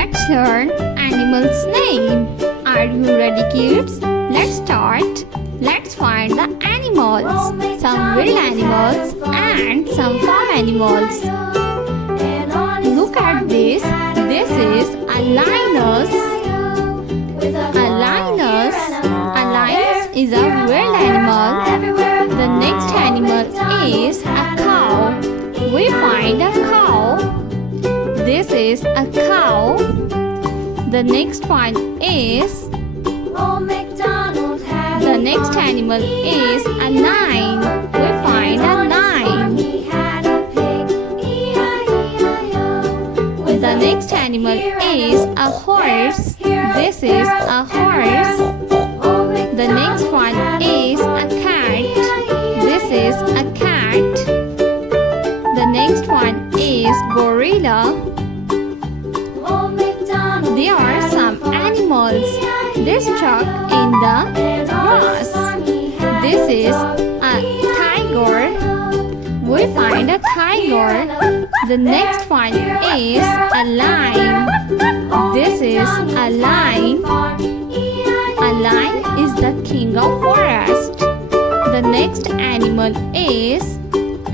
Let's learn animal's name. Are you ready, kids? Let's start. Let's find the animals. Some wild animals and some farm animals. Look at this. This is a lioness. A lioness. A lioness is a wild animal. The next animal is a cow. We find a cow. This is a cow. The next one is the next animal is a lion. We find a lion. The next animal is a horse. This is a horse. The next one is a cat. This is a cat. The next one is gorilla. There are some animals. They're stuck in the grass. This is a tiger. We find a tiger. The next one is a lion. This is a lion. A lion is the king of forest. The next animal is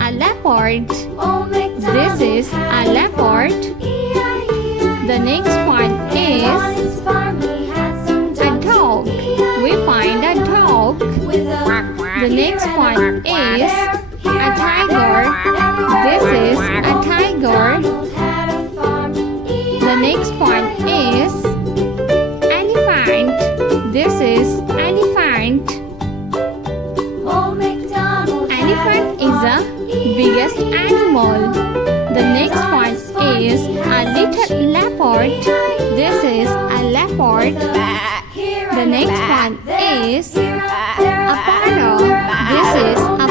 a leopard. This is a leopard. The next one is a dog. We find a dog. The next one is a tiger. This is a tiger. The next one is elephant. This is elephant. Elephant is the biggest animal. The next one is a little leopard. This is a leopard. The next one is a panda. This is a